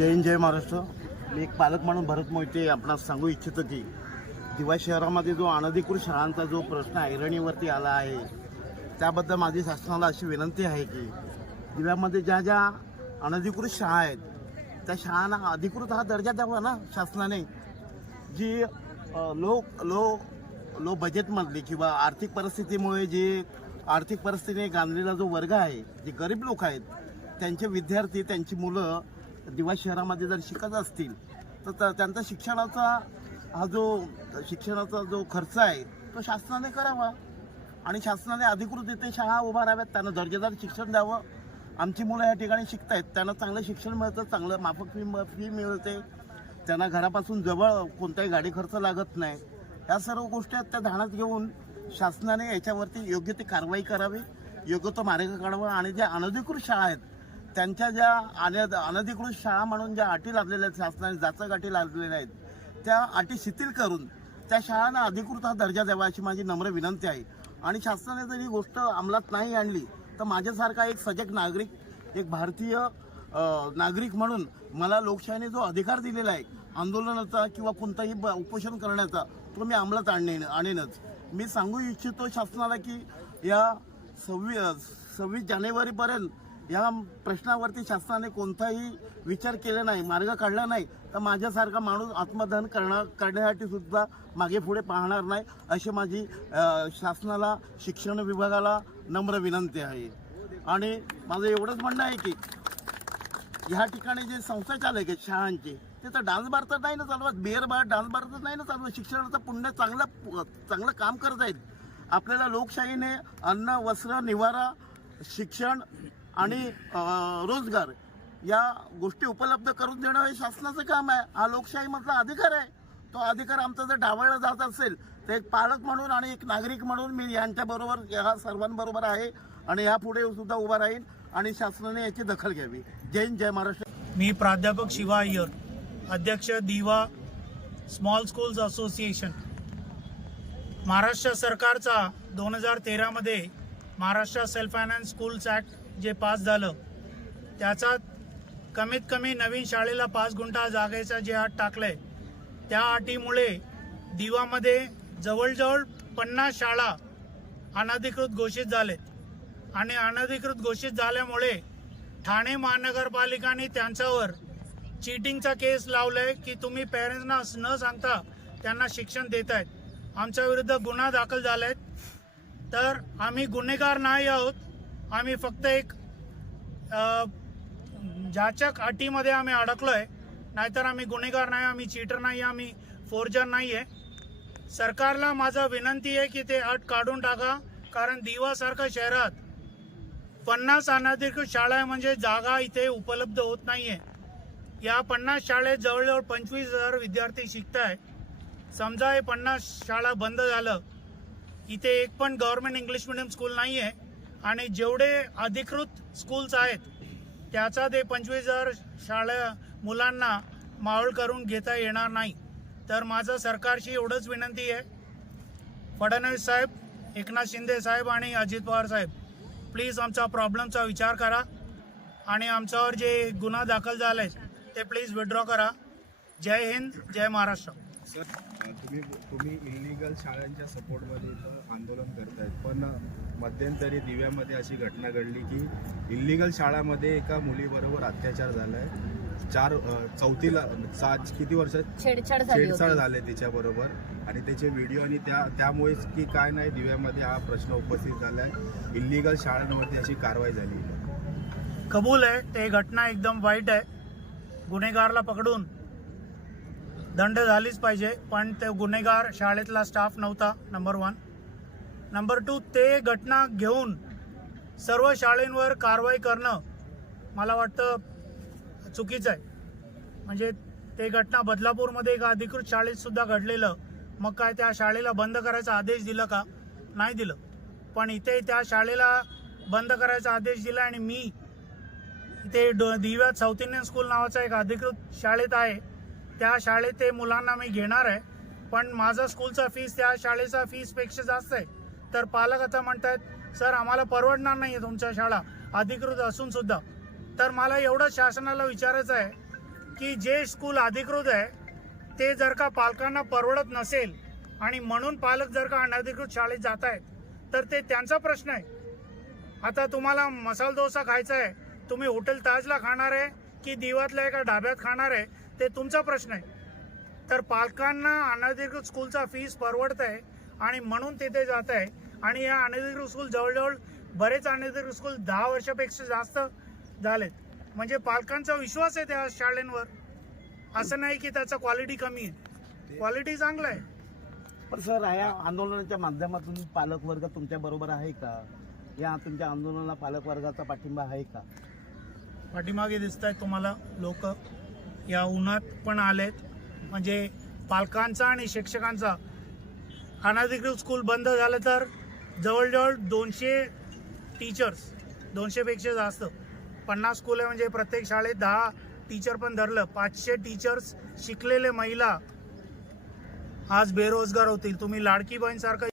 जय हिंद जय महाराष्ट्र. मी एक पालक म्हणून भरत मोहिते आपणास सांगू इच्छितो की दिवा शहरामध्ये जो अनधिकृत शाळांचा जो प्रश्न ऐरणीवरती आला आहे त्याबद्दल माझी शासनाला अशी विनंती आहे की दिव्यामध्ये ज्या ज्या अनधिकृत शाळा आहेत त्या शाळांना अधिकृत हा दर्जा द्यावा ना शासनाने. जी लो लो लो बजेटमधली किंवा आर्थिक परिस्थितीमुळे जी आर्थिक परिस्थितीने गांधलेला जो वर्ग आहे जे गरीब लोक आहेत त्यांचे विद्यार्थी त्यांची मुलं दिवा शहरामध्ये जर शिकत असतील तर त्यांचा शिक्षणाचा हा जो शिक्षणाचा जो खर्च आहे तो शासनाने करावा. आणि शासनाने अधिकृत इथे शाळा उभाराव्यात त्यांना दर्जेदार शिक्षण द्यावं. आमची मुलं या ठिकाणी शिकत आहेत त्यांना चांगलं शिक्षण मिळतं चांगलं माफक फी फी मिळते. त्यांना घरापासून जवळ कोणताही गाडी खर्च लागत नाही. या सर्व गोष्टी आहेत त्या ध्यानात घेऊन शासनाने याच्यावरती योग्य ती कारवाई करावी. योग्य तो मार्ग काढावा. आणि ज्या अनधिकृत शाळा आहेत त्यांच्या ज्या अन अनधिकृत शाळा म्हणून ज्या अटी लागलेल्या आहेत शासनाने जाचक अटी लागलेल्या आहेत त्या अटी शिथिल करून त्या शाळांना अधिकृत हा दर्जा द्यावा अशी माझी नम्र विनंती आहे. आणि शासनाने जर ही गोष्ट अंमलात नाही आणली तर माझ्यासारखा एक सजग नागरिक एक भारतीय नागरिक म्हणून मला लोकशाहीने जो अधिकार दिलेला आहे आंदोलनाचा किंवा कोणताही ब- उपोषण करण्याचा तो मी अंमलात आणणे आणेनच. मी सांगू इच्छितो शासनाला की या सव्वीस सव्वीस जानेवारीपर्यंत या प्रश्नावरती शासनाने कोणताही विचार केला नाही मार्ग काढला नाही तर माझ्यासारखा माणूस आत्मदहन करणार करण्यासाठी सुद्धा मागे पुढे पाहणार नाही अशी माझी शासनाला शिक्षण विभागाला नम्र विनंती आहे. आणि माझं एवढंच म्हणणं आहे की ह्या ठिकाणी जे संस्था चालक आहेत शाळांचे ते तर डान्स बार तर नाही ना चालवत बिअर बार डान्स बार तर नाही ना चालवत शिक्षणाचं पुण्य चांगलं चांगलं काम करत आहेत. आपल्याला लोकशाहीने अन्न वस्त्र निवारा शिक्षण आणि रोजगार या गोष्टी उपलब्ध करून देणं हे शासनाचं काम आहे. हा लोकशाहीमधला अधिकार आहे. तो अधिकार आमचा जर डावळला जात असेल तर एक पालक म्हणून आणि एक नागरिक म्हणून मी यांच्याबरोबर या सर्वांबरोबर आहे आणि यापुढे सुद्धा उभा राहील आणि शासनाने याची दखल घ्यावी. जय हिंद जय महाराष्ट्र. मी प्राध्यापक शिवा अय्यर अध्यक्ष दिवा स्मॉल स्कूल्स असोसिएशन. महाराष्ट्र सरकारचा दोन हजार तेरामध्ये Maharashtra self finance schools act जे पास झालं त्याचा कमीत कमी नवीन शाळेला पाच गुंठा जागेचा जे अट टाकलंय त्या अटीमुळे दिवामध्ये जवळजवळ पन्नास शाळा अनधिकृत घोषित झालेत. आणि अनधिकृत घोषित झाल्यामुळे ठाणे महानगरपालिकाने त्यांच्यावर चिटिंगचा केस लावलाय की तुम्ही पेरेंट्सना न सांगता त्यांना शिक्षण देत आहेत आमच्या विरुद्ध गुन्हा दाखल झालाय तर आम्ही गुन्हेगार नाही आहोत. आम्ही फक्त एक ज्याच्या जाचक अटीमध्ये आम्ही अडकलोय नाहीतर आम्ही गुन्हेगार नाही आम्ही चीटर नाही आम्ही फोर्जर नाही आहे सरकारला माझा विनंती आहे की ते अट काढून टाका कारण दिवासारख्या शहरात पन्नास अनाधिकृत शाळा आहे म्हणजे जागा इथे उपलब्ध होत नाही आहे या पन्नास शाळेत जवळजवळ पंचवीस हजार विद्यार्थी शिकत आहे समजा हे पन्नास शाळा बंद झालं इथे एक पण गव्हर्नमेंट इंग्लिश मिडियम स्कूल नाही आहे आणि जेवढे अधिकृत स्कूल्स आहेत त्याचा ते पंचवीस हजार शाळा मुलांना मावळ करून घेता येणार नाही. तर माझं सरकारशी एवढंच विनंती आहे. फडणवीस साहेब एकनाथ शिंदे साहेब आणि अजित पवार साहेब प्लीज आमचा प्रॉब्लेमचा विचार करा आणि आमच्यावर जे गुन्हा दाखल झालाय ते प्लीज विड्रॉ करा. जय हिंद जय महाराष्ट्र. सर तुम्ही तुम्ही इलिगल शाळांच्या सपोर्टमध्ये इथं आंदोलन करतायत. पण मध्यंतरी दिव्यामध्ये अशी घटना घडली की इलिगल शाळामध्ये एका मुलीबरोबर अत्याचार झालाय. चार अ, चौथीला सात किती वर्षात छेडछाड झाली छेडछाड झाले तिच्याबरोबर. आणि त्याचे व्हिडिओ आणि त्या त्यामुळेच की काय नाही दिव्यामध्ये हा प्रश्न उपस्थित झालाय. इलिगल शाळांवरती अशी कारवाई झाली. कबूल आहे. ते घटना एकदम वाईट आहे. गुन्हेगारला पकडून दंड झालीच पाहिजे पण ते गुन्हेगार शाळेतला स्टाफ नव्हता नंबर वन नंबर टू ते घटना घेऊन सर्व शाळेंवर कारवाई करणं मला वाटतं चुकीचं आहे. म्हणजे ते घटना बदलापूरमध्ये एका अधिकृत शाळेतसुद्धा घडलेलं मग काय त्या शाळेला बंद करायचा आदेश दिला का? नाही दिलं. पण इथे त्या शाळेला बंद करायचा आदेश दिला आणि मी इथे डो दिव्यात साऊथ इंडियन स्कूल नावाचा एक अधिकृत शाळेत आहे. त्या शाळेत ते मुलांना मी घेणार आहे. पण माझा स्कूलचा फीस त्या शाळेचा फीसपेक्षा जास्त आहे. तर पालक आता म्हणतायत सर आम्हाला परवडणार नाही आहे तुमच्या शाळा. अधिकृत असून सुद्धा. तर मला एवढं शासनाला विचारायचं आहे की जे स्कूल अधिकृत आहे ते जर का पालकांना परवडत नसेल आणि म्हणून पालक जर का अनधिकृत शाळेत जात आहेत तर ते त्यांचा प्रश्न आहे. आता तुम्हाला मसाला डोसा खायचा आहे तुम्ही हॉटेल ताजला खाणार आहे की दिवातल्या एका ढाब्यात खाणार आहे ते तुमचा प्रश्न आहे. तर पालकांना अनधिकृत स्कूलचा फीस परवडत आहे आणि म्हणून तिथे जात आहे आणि या अनधिकृत स्कूल जवळजवळ बरेच अनधिकृत स्कूल दहा वर्षापेक्षा जास्त झालेत. म्हणजे पालकांचा विश्वास आहे त्या शाळेंवर. असं नाही की त्याचा क्वालिटी कमी आहे. क्वालिटी चांगला आहे. पण सर या आंदोलनाच्या माध्यमातून पालक वर्ग तुमच्या बरोबर आहे का? या तुमच्या आंदोलनाला पालक वर्गाचा पाठिंबा आहे का? पाठीमागे दिसत आहेत तुम्हाला लोक. या उन्हात पण आलेत. म्हणजे पालकांचा आणि शिक्षकांचा. अनधिकृत स्कूल बंद झालं तर जवळजवळ दोनशे टीचर्स दोनशेपेक्षा जास्त. पन्नास स्कूल आहे म्हणजे प्रत्येक शाळेत दहा टीचर पण धरलं. पाचशे टीचर्स शिकलेले महिला आज बेरोजगार होतील. तुम्ही लाडकी बहीणसारखं